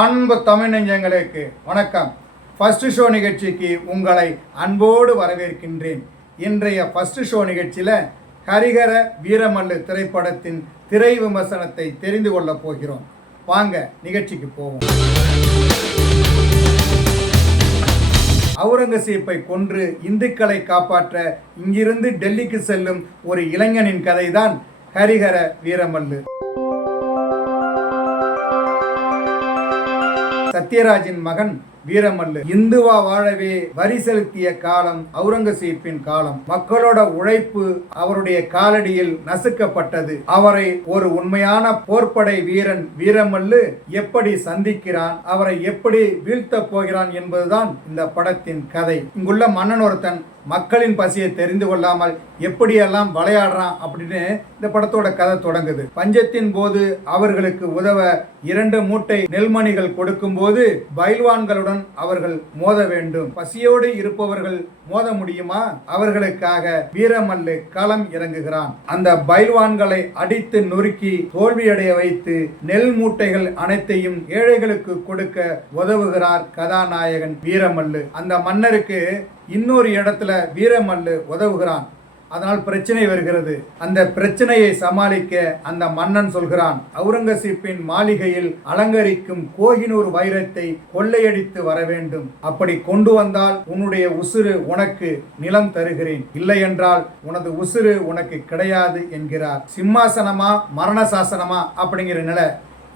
அன்பு தமிழ் நெஞ்சங்களுக்கு வணக்கம். ஃபர்ஸ்ட் ஷோ நிகழ்ச்சிக்கு உங்களை அன்போடு வரவேற்கின்றேன். இன்றைய ஃபர்ஸ்ட் ஷோ நிகழ்ச்சியில் ஹரிஹர வீரமல்லு திரைப்படத்தின் திரை விமர்சனத்தை தெரிந்து கொள்ளப் போகிறோம். வாங்க நிகழ்ச்சிக்கு போவோம். அவுரங்கசீப்பை கொன்று இந்துக்களை காப்பாற்ற இங்கிருந்து டெல்லிக்கு செல்லும் ஒரு இளைஞனின் கதைதான் ஹரிஹர வீரமல்லு. சத்யராஜின் மகன் வீரமல்லு இந்துவா வாழவே வரி செலுத்திய காலம் அவுரங்கசீப்பின் காலம். மக்களோட உழைப்பு அவருடைய காலடியில் நசுக்கப்பட்டது. அவரை ஒரு உண்மையான போர்ப்படை வீரன் வீரமல்லு எப்படி சந்திக்கிறான், அவரை எப்படி வீழ்த்த போகிறான் என்பதுதான் இந்த படத்தின் கதை. இங்குள்ள மன்னன் ஒருத்தன் மக்களின் பசியை தெரிந்து கொள்ளாமல் எப்படியெல்லாம் விளையாடுறான் அப்படின்னு இந்த படத்தோட கதை தொடங்குது. பஞ்சத்தின் போது அவர்களுக்கு உதவ 2 மூட்டை நெல்மணிகள் கொடுக்கும் போது பைல்வான்களுடன் அவர்கள் மோத வேண்டும். பசியோடு இருப்பவர்கள் மோத முடியுமா? அவர்களுக்காக வீரமல்லு களம் இறங்குகிறான். அந்த பைல்வான்களை அடித்து நொறுக்கி தோல்வியடைய வைத்து நெல் மூட்டைகள் அனைத்தையும் ஏழைகளுக்கு கொடுக்க உதவுகிறார் கதாநாயகன் வீரமல்லு. அந்த மன்னருக்கு இன்னொரு இடத்துல வீரமல்லு உதவுகிறான். அதனால் பிரச்சனை வருகிறது. அந்த பிரச்சனையை சமாளிக்க அந்த மன்னன் சொல்கிறான், அவுரங்கசீப்பின் மாளிகையில் அலங்கரிக்கும் கோஹினூர் வைரத்தை கொள்ளையடித்து வர வேண்டும். அப்படி கொண்டு வந்தால் உன்னுடைய உசுறு உனக்கு நிலம் தருகிறேன், இல்லை என்றால் உனது உசுறு உனக்கு கிடையாது என்கிறார். சிம்மாசனமா மரண சாசனமா அப்படிங்கிற நிலை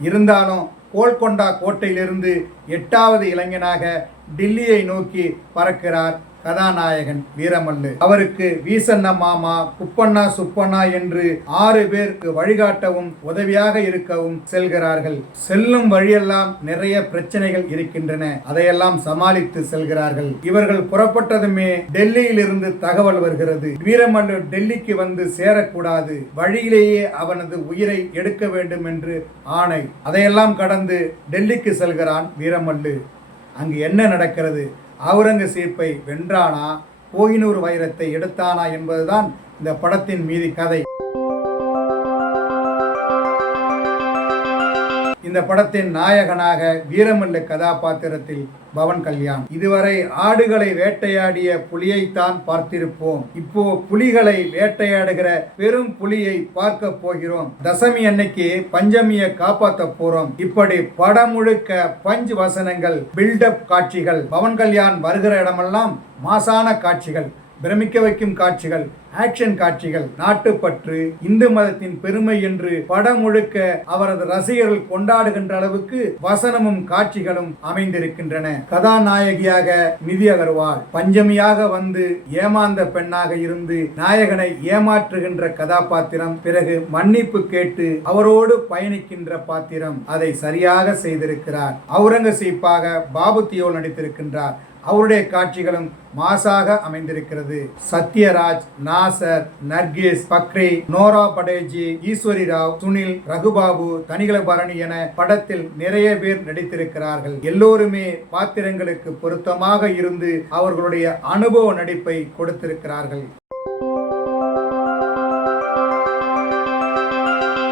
இருந்தாலும் கோல்கொண்டா கோட்டையிலிருந்து 8வது இளைஞனாக டில்லியை நோக்கி பறக்கிறார் கதாநாயகன் வீரமல்லு. அவருக்கு வீசண்ண மாமா, குப்பண்ணா, சுப்பண்ணா என்று 6 பேருக்கு வழிகாட்டவும் உதவியாக இருக்கவும் செல்கிறார்கள். செல்லும் வழியெல்லாம் நிறைய பிரச்சனைகள் இருக்கின்றன. அதையெல்லாம் சமாளித்து செல்கிறார்கள். இவர்கள் புறப்பட்டதுமே டெல்லியில் இருந்து தகவல் வருகிறது, வீரமல்லு டெல்லிக்கு வந்து சேரக்கூடாது, வழியிலேயே அவனது உயிரை எடுக்க வேண்டும் என்று ஆணை. அதையெல்லாம் கடந்து டெல்லிக்கு செல்கிறான் வீரமல்லு. அங்கு என்ன நடக்கிறது, அவுரங்கசீப்பை வென்றானா, கோஹினூர் வைரத்தை எடுத்தானா என்பதுதான் இந்த படத்தின் மீதி கதை. இந்த படத்தின் நாயகனாக வீரமல்லு கதாபாத்திரத்தில் பவன் கல்யாண். இதுவரை ஆடுகளை வேட்டையாடிய புலியைத்தான் பார்த்திருப்போம். இப்போ புலிகளை வேட்டையாடுகிற பெரும் புலியை பார்க்க போகிறோம். தசமி அன்னைக்கு பஞ்சமியை காப்பாற்ற போறோம். இப்படி படம் முழுக்க பஞ்ச் வசனங்கள், பில்டப் காட்சிகள். பவன் கல்யாண் வருகிற இடமெல்லாம் மாசான காட்சிகள், பிரமிக்க வைக்கும் காட்சிகள், ஆக்ஷன் காட்சிகள், நாட்டுப்பற்று, இந்து மதத்தின் பெருமை என்று படம் முழுக்க அவரது ரசிகர்கள் கொண்டாடுகின்ற அளவுக்கு வசனமும் காட்சிகளும் அமைந்திருக்கின்றன. கதாநாயகியாக நிதி அகர்வால், பஞ்சமியாக வந்து ஏமாந்த பெண்ணாக இருந்து நாயகனை ஏமாற்றுகின்ற கதாபாத்திரம், பிறகு மன்னிப்பு கேட்டு அவரோடு பயணிக்கின்ற பாத்திரம், அதை சரியாக செய்திருக்கிறார். அவுரங்கசீப்பாக பாபு தியோல் நடித்திருக்கின்றார். அவருடைய காட்சிகளும் மாசாக அமைந்திருக்கிறது. சத்யராஜ், நாசர், நர்கிஸ், பக்ரி, நோரா படேஜி, ஈஸ்வரி ராவ், சுனில், ரகுபாபு, தனிகல பரணி என படத்தில் நிறைய பேர் நடித்திருக்கிறார்கள். எல்லோருமே பாத்திரங்களுக்கு பொருத்தமாக இருந்து அவர்களுடைய அனுபவ நடிப்பை கொடுத்திருக்கிறார்கள்.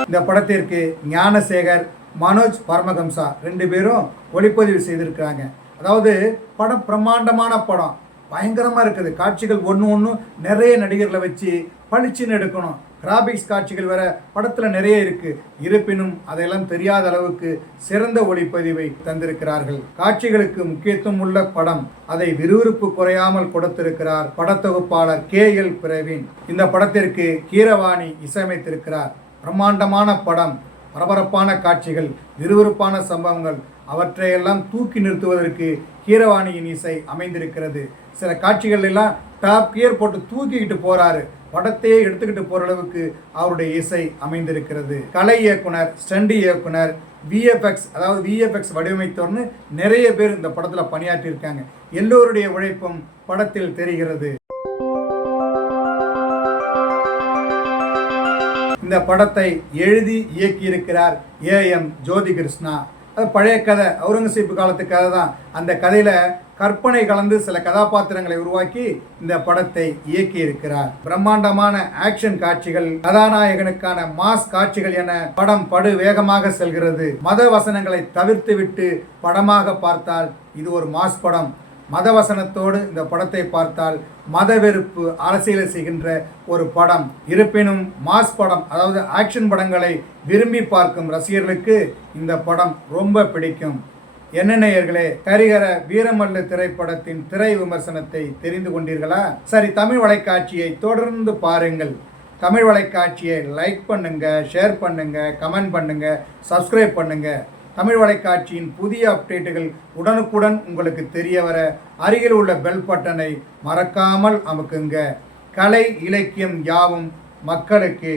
இந்த படத்திற்கு ஞானசேகர், மனோஜ் பரமஹம்சா 2 பேரும் ஒளிப்பதிவு செய்திருக்கிறாங்க. அதாவது படம் பிரம்மாண்டமான படம், பயங்கரமாக இருக்குது. காட்சிகள் ஒன்று நிறைய நடிகர்களை வச்சு பளிச்சுன்னு எடுக்கணும். கிராபிக்ஸ் காட்சிகள் வேற படத்தில் நிறைய இருக்கு. இருப்பினும் அதெல்லாம் தெரியாத அளவுக்கு சிறந்த ஒளிப்பதிவை தந்திருக்கிறார்கள். காட்சிகளுக்கு முக்கியத்துவம் உள்ள படம், அதை விறுவிறுப்பு குறையாமல் கொடுத்திருக்கிறார் படத்தொகுப்பாளர் KL பிரவீன். இந்த படத்திற்கு கீரவாணி இசையமைத்திருக்கிறார். பிரம்மாண்டமான படம், பரபரப்பான காட்சிகள், விறுவிறுப்பான சம்பவங்கள், அவற்றையெல்லாம் தூக்கி நிறுத்துவதற்கு கீரவாணியின் இசை அமைந்திருக்கிறது. சில காட்சிகள் எல்லாம் டாப் கியர் போட்டு தூக்கிக்கிட்டு போறாரு, படத்தையே எடுத்துக்கிட்டு போற அளவுக்கு அவருடைய இசை அமைந்திருக்கிறது. கலை இயக்குனர், ஸ்டண்ட் இயக்குனர், VFX அதாவது VFX வடிவமைத்தோர்னு நிறைய பேர் இந்த படத்துல பணியாற்றி இருக்காங்க. எல்லோருடைய உழைப்பும் படத்தில் தெரிகிறது. இந்த படத்தை எழுதி இயக்கியிருக்கிறார் AM ஜோதி கிருஷ்ணா. அது பழைய கதை, அவுரங்கசீப் காலத்து கதை தான். அந்த கதையில் கற்பனை கலந்து சில கதாபாத்திரங்களை உருவாக்கி இந்த படத்தை இயக்கி இருக்கிறார். பிரம்மாண்டமான ஆக்ஷன் காட்சிகள், கதாநாயகனுக்கான மாஸ் காட்சிகள் என படம் படு வேகமாக செல்கிறது. மத வசனங்களை தவிர்த்துவிட்டு படமாக பார்த்தால் இது ஒரு மாஸ் படம். மதவசனத்தோடு இந்த படத்தை பார்த்தால் மத வெறுப்பு அரசியலை செய்கின்ற ஒரு படம். இருப்பினும் மாஸ் படம், அதாவது ஆக்ஷன் படங்களை விரும்பி பார்க்கும் ரசிகர்களுக்கு இந்த படம் ரொம்ப பிடிக்கும். என்ன நேயர்களே, கரிகர வீரமல்லு திரைப்படத்தின் திரை விமர்சனத்தை தெரிந்து கொண்டீர்களா? சரி, தமிழ் வலைக்காட்சியை தொடர்ந்து பாருங்கள். தமிழ் வலைக்காட்சியை லைக் பண்ணுங்க, ஷேர் பண்ணுங்க, கமெண்ட் பண்ணுங்க, சப்ஸ்கிரைப் பண்ணுங்க. தமிழ் வலைக்காட்சியின் புதிய அப்டேட்டுகள் உடனுக்குடன் உங்களுக்கு தெரிய வர அருகில் உள்ள பெல் பட்டனை மறக்காமல் அமுக்குங்க. கலை இலக்கியம் யாவும் மக்களுக்கு.